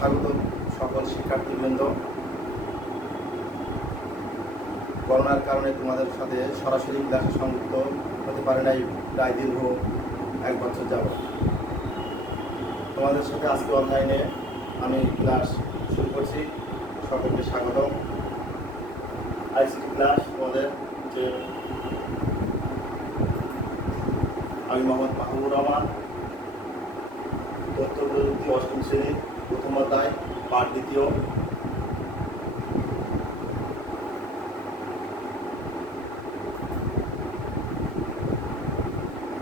স্বাগত সকল শিক্ষার্থীবৃন্দ। করোনার কারণে তোমাদের সাথে সরাসরি ক্লাসে সংযুক্ত হতে পারে নাই প্রায় দীর্ঘ 1 বছর যাবত। তোমাদের সাথে আজকে অনলাইনে আমি ক্লাস শুরু করছি। সকলকে স্বাগত। আইসিটি ক্লাস তোমাদের যে আমি মোহাম্মদ মাহবুবুর রহমান, তথ্য প্রযুক্তি 8ম শ্রেণী, প্রথম অধ্যায়, পাঠ 2।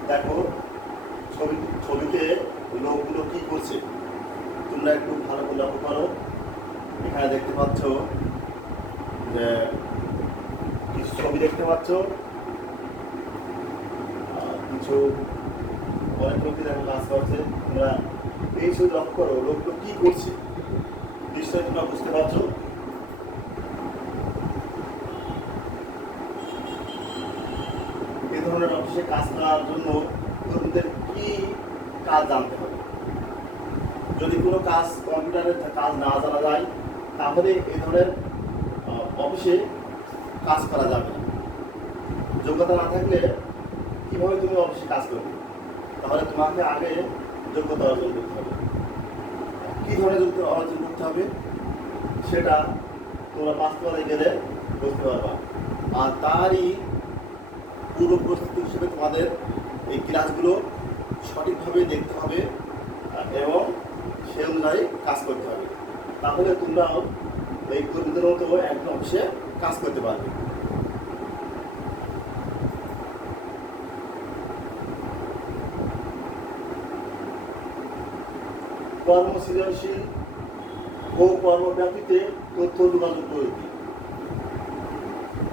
দেখো ছবিতে লোকগুলো কি করছে তোমরা একটু ভালো করে লক্ষ্য করো। এখানে দেখতে পাচ্ছ যে কিছু ছবি দেখতে পাচ্ছ, কিছু অনেক লোকই দেখো কাজ করছে। তোমরা এই ছবি লক্ষ্য করো, লোকগুলো কি করছে নিশ্চয়ই তোমরা বুঝতে পারছো। এই ধরনের অফিসে কাজ করার জন্য তোমাদের কি কাজ জানতে হবে। যদি কোনো কাজ কম্পিউটারের কাজ না জানা যায় তাহলে এই ধরনের অফিসে কাজ করা যাবে না। যোগ্যতা না থাকলে কীভাবে তুমি অফিসে কাজ করবে? তাহলে তোমাকে আগে যোগ্যতা অর্জন করতে হবে। কী ধরনের যোগ্যতা অর্জন করতে হবে সেটা তোমরা বাস্তবে গেলে বুঝতে পারবা। আর তারই পূর্ব প্রস্তুতি হিসেবে তোমাদের এই ক্লাসগুলো সঠিকভাবে দেখতে হবে এবং সে অনুযায়ী কাজ করতে হবে। তাহলে তোমরাও এই কর্মীদের মতো একজন অফিসে কাজ করতে পারবে। কর্মসৃজনশীল ও কর্মব্যাপ্তিতে তথ্য যোগাযোগ প্রযুক্তি।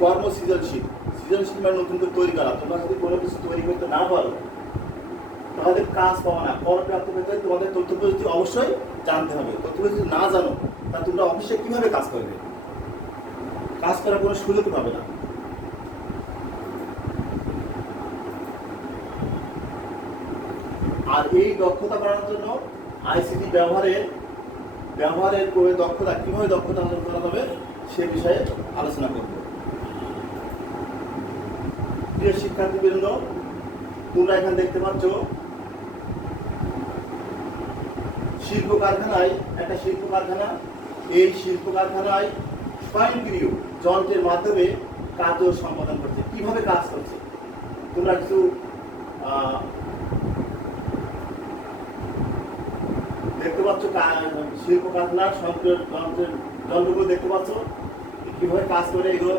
কর্মসৃজনশীল, সৃজনশীল মানে নতুন করে তৈরি করা। তোমরা যদি কোনো কিছু তৈরি করতে না পারো তাহলে কাজ পাওয়া না। কর্মব্যাপ্তি পেতে তোমাদের তথ্য প্রযুক্তি অবশ্যই জানতে হবে। তথ্য প্রযুক্তি না জানো তা তোমরা অফিসে কীভাবে কাজ করবে? কাজ করার কোনো সুযোগ পাবে না। আর এই দক্ষতা বাড়ানোর জন্য আইসিটি ব্যবহারের দক্ষতা, কীভাবে দক্ষতা অর্জন করা হবে সে বিষয়ে আলোচনা করব। প্রিয় শিক্ষার্থীবৃন্দ, তোমরা এখানে দেখতে পাচ্ছ শিল্প কারখানায়, একটা শিল্প কারখানা। এই শিল্প কারখানায় স্বয়ংক্রিয় যন্ত্রের মাধ্যমে কাজ সম্পাদন করছে। কিভাবে কাজ করছে তোমরা কিছু দেখতে পাচ্ছ। শিল্প কারখানার যন্ত্রগুলো দেখতে পাচ্ছ কিভাবে কাজ করে এগুলো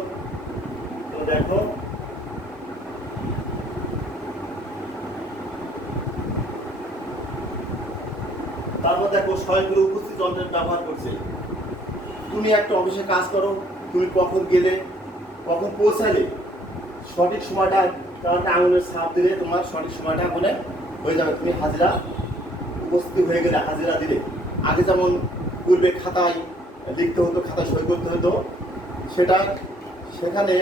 দেখো। তারপর দেখো স্বয়ংক্রিয় উপস্থিত যন্ত্রের ব্যবহার করছে। তুমি একটা অফিসে কাজ করো, তুমি কখন গেলে কখন পৌঁছালে সঠিক সময়টা কারণে আঙুলের ছাপ দিলে তোমার সঠিক সময়টা মনে হয়ে যাবে। তুমি হাজিরা উপস্থিত হয়ে গেলে হাজিরা দিলে। আগে যেমন পূর্বে খাতায় লিখতে হতো, খাতায় সই করতে হতো, সেখানে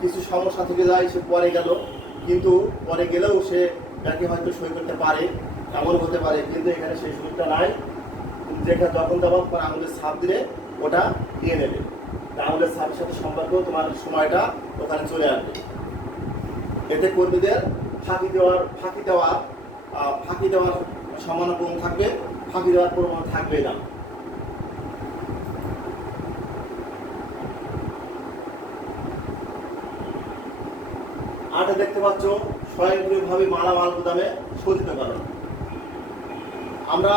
কিছু সমস্যা থেকে যায়, সে পরে গেল, কিন্তু পরে গেলেও সে ব্যাংকে হয়তো সই করতে পারে, এমন হতে পারে। কিন্তু এখানে সেই সুযোগটা নাই। যেখানে যখন যাবার পর আঙুলের ছাপ দিলে ওটা দিয়ে নেবে। আঙুলের ছাপের সাথে সম্পর্ক তোমার সময়টা ওখানে চলে আসবে। এতে কর্মীদের ফাঁকি দেওয়ার সমান কম থাকবে, ফাঁকি দেওয়ার প্রবণ থাকবে না। আটে দেখতে পাচ্ছ স্বয়ংক্রিয়ভাবে মালামাল গুদামে সজ্জিতকরণ। আমরা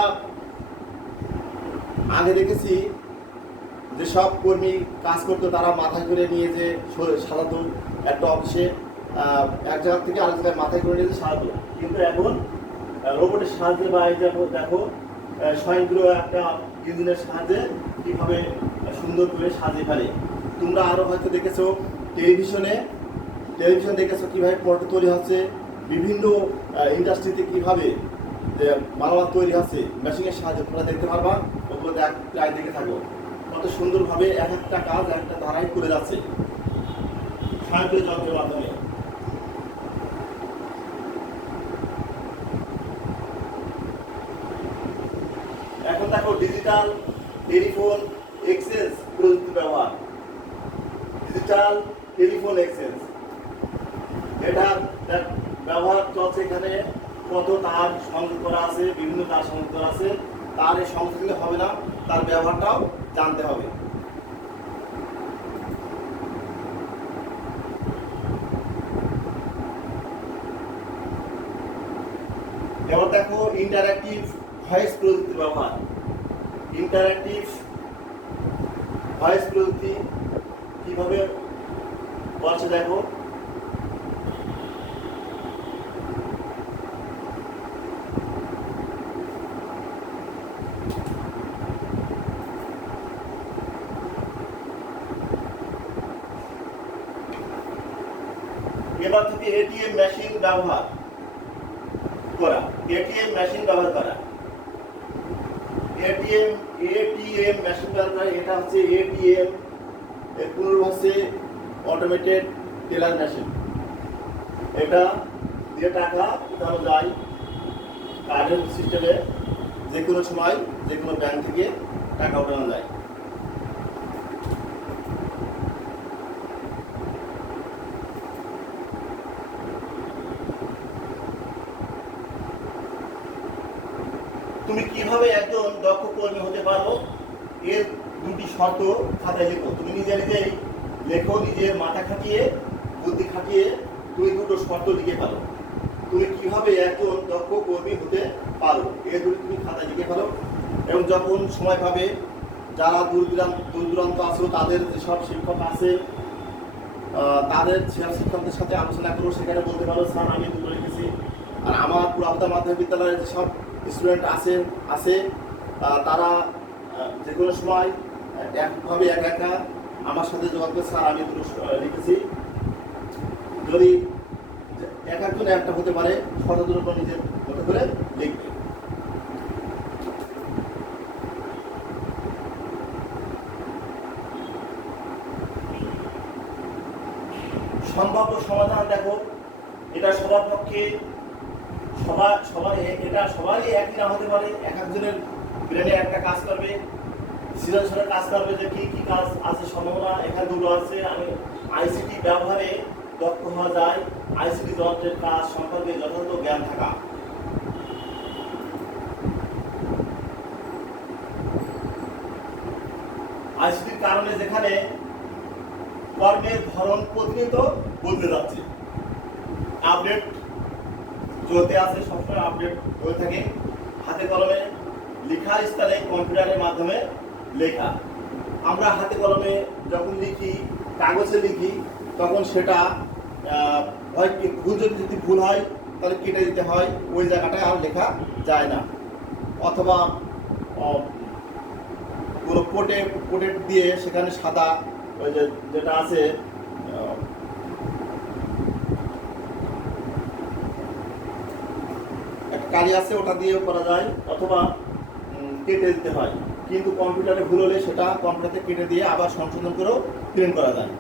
আগে দেখেছি যে সব কর্মী কাজ করতো, তারা মাথায় করে নিয়ে যে সাজাতো একটা অফিসে, এক জায়গা থেকে আরেক জায়গায় মাথায় করে নিয়ে যে সাজাতো। কিন্তু এখন রোবটের সাহায্যে বা এই দেখো স্বয়ংক্রিয় একটা ইঞ্জিনের সাহায্যে কীভাবে সুন্দর করে সাজিয়ে ফেলে। তোমরা আরও হয়তো দেখেছো টেলিভিশন দেখেছো কীভাবে পর্দা তৈরি হচ্ছে, বিভিন্ন ইন্ডাস্ট্রিতে কীভাবে মালামাল তৈরি হচ্ছে মেশিনের সাহায্যে। তোমরা দেখতে পারবা, ওগুলো প্রায় দেখে থাকো কত সুন্দরভাবে এক একটা কাজ একটা ধারায় করে যাচ্ছে স্বয়ংক্রিয় যন্ত্রের মাধ্যমে। এখন দেখো ডিজিটাল টেলিফোন এক্সচেঞ্জ প্রযুক্তি ব্যবহার, ডিজিটাল টেলিফোন এক্সচেঞ্জ, এটার ব্যবহার চলছে। এখানে কত তার সংযোগ করা আছে, বিভিন্ন তার সংযোগ করা আছে, তার এই সংযোগ হবে না, তার ব্যবহারটাও জানতে হবে। এবার দেখো ইন্টারঅ্যাক্টিভ ভয়েস প্রযুক্তির ব্যবহার। ইন্টারঅ্যাক্টিভ ভয়েস প্রযুক্তি কিভাবে বলছে দেখো। এবার থেকে এটিএম মেশিন ব্যবহার করা, এটিএম মেশিন ব্যবহার করা, এটিএম মেশিন ব্যবহার করা। এটা হচ্ছে এটিএম, এর পুরো হচ্ছে অটোমেটেড টেলার মেশিন। এটা দিয়ে টাকা উঠানো যায় কার্ডের সিস্টেমে, যে কোনো সময় যে কোনো ব্যাংক থেকে টাকা উঠানো যায়। তুমি কিভাবে একজন দক্ষ কর্মী হতে পারো, এর দুটি শর্ত খাতায় লেখো। তুমি নিজে নিজেই লেখো, নিজের মাথা খাটিয়ে বুদ্ধি খাটিয়ে তুমি দুটো শর্ত লিখে পারো। তুমি কিভাবে একজন দক্ষ কর্মী হতে পারো, এর দুটি তুমি খাতায় লিখে পারো। এবং যখন সময় পাবে, যারা দূর দূরান্ত আছে, তাদের যেসব শিক্ষক আছে তাদের শিক্ষকদের সাথে আলোচনা করো। সেখানে বলতে পারো, স্যার আমি দুটো লিখেছি। আর আমার পুরাতন মাধ্যমিক বিদ্যালয়ের যেসব স্টুডেন্ট আছে তারা যে কোনো সময় একভাবে একা আমার সাথে যোগাযোগ করে, স্যার আমি দুটো লিখেছি। যদি একজন একটা হতে পারে, শতদূর উপর নিজের মতো করে লিখবে। সম্ভাব্য সমাধান দেখো। এটা সবার পক্ষে এটা সবারই একই না হতে পারে। এক একজনের ব্রেনে একটা কাজ করবে, সৃজনশীল কাজ করবে, যে কি কি কাজ আছে সম্ভাবনা এখানে দুটো আছে। আমি আইসিটি ব্যবহারে দক্ষ হওয়া যায়, আইসিটি যন্ত্রের কাজ সম্পর্কে যথাযথ জ্ঞান থাকা। আইসিটির কারণে যেখানে কর্মের ধরন প্রতিনিয়ত বদলে যাচ্ছে, আপডেট চলতে আছে, সবসময় আপডেট হয়ে থাকে। হাতে কলমে লেখার স্থানে কম্পিউটারের মাধ্যমে লেখা। আমরা হাতে কলমে যখন লিখি, কাগজে লিখি, তখন সেটা হয় যদি ভুল হয় তাহলে কেটে দিতে হয়, ওই জায়গাটায় আর লেখা যায় না। অথবা পুরো কোটে দিয়ে সেখানে সাদা ওই যেটা আছে কালি আছে, ওটা দিয়েও করা যায়, অথবা কেটে দিতে হয়। কিন্তু কম্পিউটারে ভুল হলে সেটা কম্পিউটারে কেটে দিয়ে আবার সংশোধন করেও প্রিন্ট করা যায়।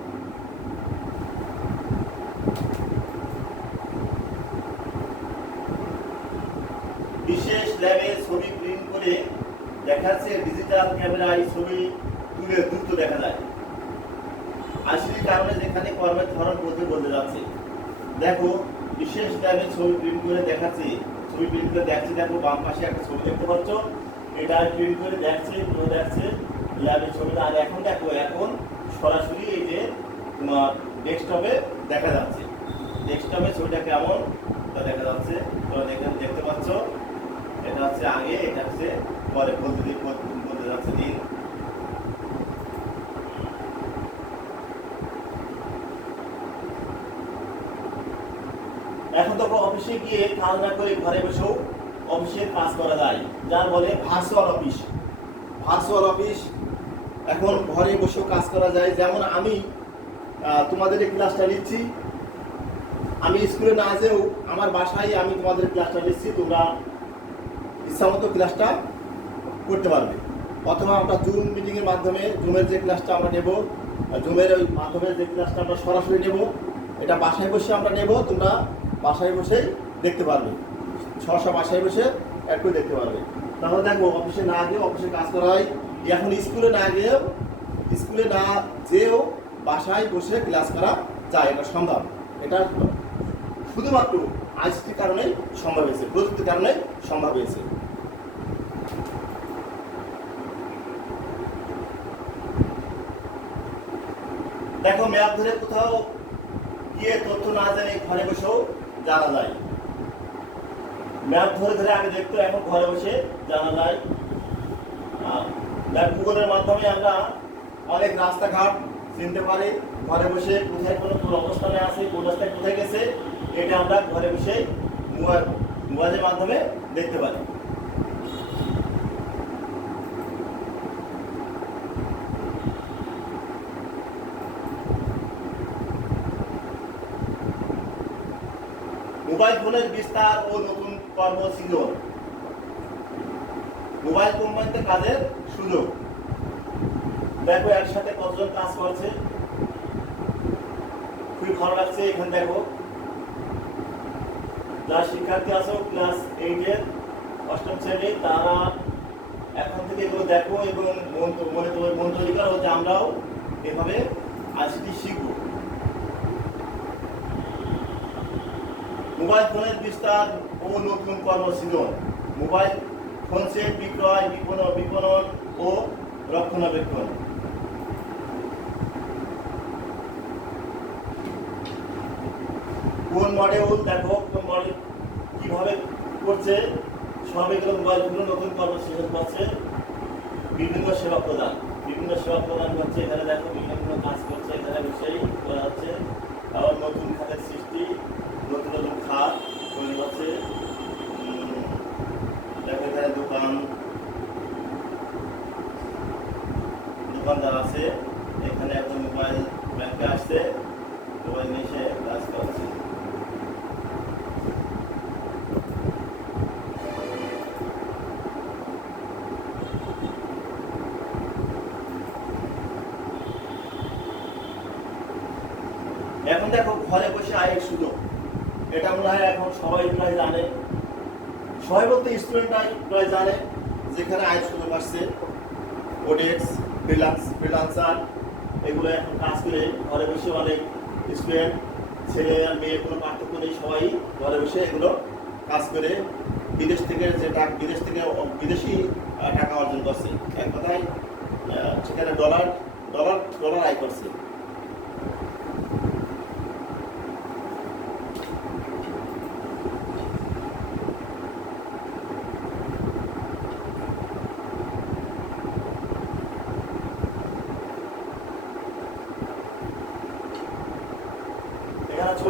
বিশেষ ল্যাবে ছবি প্রিন্ট করে দেখাচ্ছে, ডিজিটাল ক্যামেরায় ছবি তুলে দ্রুত দেখা যায়। আইসিটির কারণে যেখানে কর্মের ধরন বদলে যাচ্ছে। দেখো, বিশেষ ল্যাবে ছবি প্রিন্ট করে দেখাচ্ছে, ছবি প্রিন্ট করে দেখছি। দেখো বাম পাশে একটা ছবি দেখতে পাচ্ছ, এটা প্রিন্ট করে দেখছে, পুরো দেখছে ল্যাবের ছবিটা। আর এখন দেখো, এখন সরাসরি এই যে তোমার ডেস্কটপে দেখা যাচ্ছে। ডেস্কটপে ছবিটা কেমন তা দেখা যাচ্ছে, তোমরা দেখতে পাচ্ছ। এটা হচ্ছে আগে, এটা হচ্ছে পরে, বলতে যাচ্ছে দিন। এখন তো অফিসে গিয়ে কাজ না করে ঘরে বসেও অফিসের কাজ করা যায়, যার বলে ভার্চুয়াল অফিস। ভার্চুয়াল অফিস এখন ঘরে বসেও কাজ করা যায়। যেমন আমি তোমাদের এই ক্লাসটা নিচ্ছি, আমি স্কুলে না যেও আমার বাসায় আমি তোমাদের ক্লাসটা নিচ্ছি, তোমরা ইচ্ছামতো ক্লাসটা করতে পারবে। অথবা আমরা জুম মিটিংয়ের মাধ্যমে, জুমের যে ক্লাসটা আমরা নেব, জুমের ওই মাধ্যমে যে ক্লাসটা আমরা সরাসরি নেব, এটা বাসায় বসে আমরা নেব। তোমরা বাসায় বসেই দেখতে পারবে, সহসা বাসায় বসে একটু দেখতে পারবে। তাহলে দেখো, অফিসে না গিয়ে অফিসে কাজ করা হয়, এখন স্কুলে না যেও বাসায় বসে ক্লাস করা যায়, এটা সম্ভব। এটা শুধুমাত্র আইসিটির কারণে সম্ভব হয়েছে, প্রযুক্তির কারণে সম্ভব হয়েছে। দেখো, ম্যাপ ধরে কোথাও গিয়ে তথ্য না জানে ঘরে বসেও জানা যায়। ম্যাপ ধরে ধরে আগে দেখতো, এখন ঘরে বসে জানা যায়। গুগলের মাধ্যমে আমরা অনেক রাস্তাঘাট চিনতে পারি। ঘরে বসে কোথায় কোন অবস্থানে আছে, কোন রাস্তায় কোথায় গেছে, এটা আমরা ঘরে বসে মোবাইলের মাধ্যমে দেখতে পারি। মোবাইল ফোনের বিস্তার ও নতুন কর্মসৃজন। মোবাইল কোম্পানিতে কাজের সুযোগ। দেখো একসাথে কতজন কাজ করছে, খুবই ভালো লাগছে। এখানে দেখো যারা শিক্ষার্থী আছো ক্লাস 8-এর 8ম শ্রেণী, তারা এখন থেকে এগুলো দেখো এবং মন তৈরি করো যে আমরাও এভাবে আইসিটি শিখব। মোবাইল ফোনের বিস্তার ও নতুন কর্মসৃজন। মোবাইল ফোন সেট বিক্রয়, বিপণন ও রক্ষণাবেক্ষণ। কোন মডেল দেখো, কোন মডেল কিভাবে করছে, সব এগুলো মোবাইল ফোনে নতুন কর্মসৃজন করছে। বিভিন্ন সেবা প্রদান করছে। এখানে দেখো বিভিন্ন কাজ করছে, এখানে বিষয় করা হচ্ছে। আবার নতুন খাতের সৃষ্টি, নতুন নতুন খাত তৈরি হচ্ছে। দেখো এখানে দোকানদার আছে, এখানে এখন মোবাইল ব্যাংকে আসছে, মোবাইল নিয়ে এসে কাজ করছে। এখন দেখো ঘরে বসে আয়ের সুযোগ। এটা মনে হয় এখন সবাই প্রায় জানে, সবাই বলতে স্টুডেন্টরাই প্রায় জানে, যেখানে আয়ের সুযোগ আসছে। ওডেক্স, ফ্রিল্যান্সার, এগুলো এখন কাজ করে ঘরে বসে অনেক স্টুডেন্ট, ছেলে আর মেয়ে কোনো পার্থক্য নেই, সবাই ঘরে বসে এগুলো কাজ করে বিদেশি টাকা অর্জন করছে। এক কথায় সেখানে ডলার আয় করছে।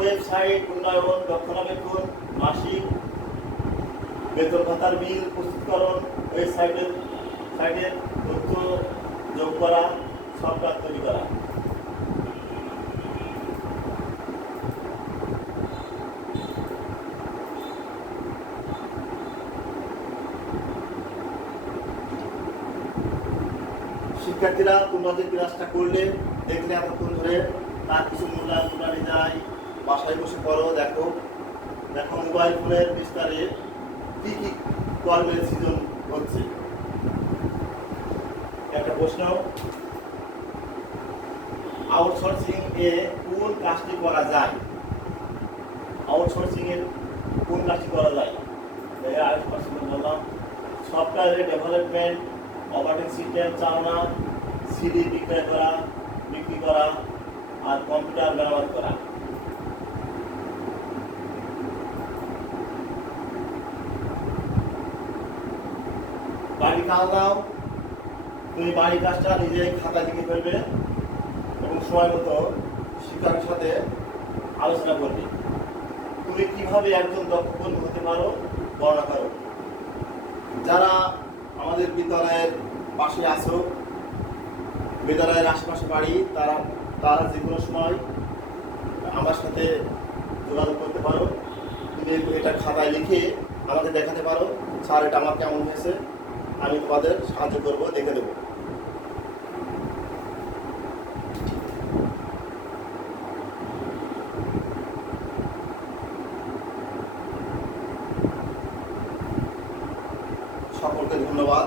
ওয়েবসাইট উন্নয়ন, রক্ষণাবেক্ষণ, মাসিক বেতন ভাতার বিল প্রস্তুতকরণ, ওয়েবসাইটের তথ্য যোগ করা, সফটওয়্যার তৈরি করা। শিক্ষার্থীরা তোমরা যে ক্লাসটা করলে, দেখলে এতক্ষণ ধরে, তার কিছু মূল্যায়ন যায়, বাসায় বসে করো। দেখো মোবাইল ফোনের বিস্তারে কি কি কর্মের সৃজন হচ্ছে। একটা প্রশ্ন, আউটসোর্সিং এ কোন কাজটি করা যায়? আউটসোর্সিং এর কোন কাজটি করা যায়? বললাম সফটওয়্যার ডেভেলপমেন্ট, অপারেটিং সিস্টেম চালানো, সিডি বিক্রি করা আর কম্পিউটার মেরামত করা। বাড়ির কাজ দাও, তুমি বাড়ির কাজটা নিজে খাতা লিখে ফেলবে এবং সময় মতো শিক্ষকের সাথে আলোচনা করবে। তুমি কিভাবে একজন দক্ষ কর্মী হতে পারো বর্ণনা করো। যারা আমাদের বিদ্যালয়ের পাশে আছো, বিদ্যালয়ের আশেপাশে বাড়ি, তারা যে কোনো সময় আমার সাথে যোগাযোগ করতে পারো। তুমি এটা খাতায় লিখে আমাকে দেখাতে পারো, স্যার এটা আমার কেমন হয়েছে, আমি তোমাদের সাহায্য করবো, দেখে দেবো। সকলকে ধন্যবাদ।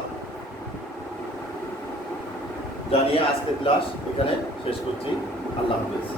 জানিয়ে আজকের ক্লাস এখানে শেষ করছি। আল্লাহ হাফেজ।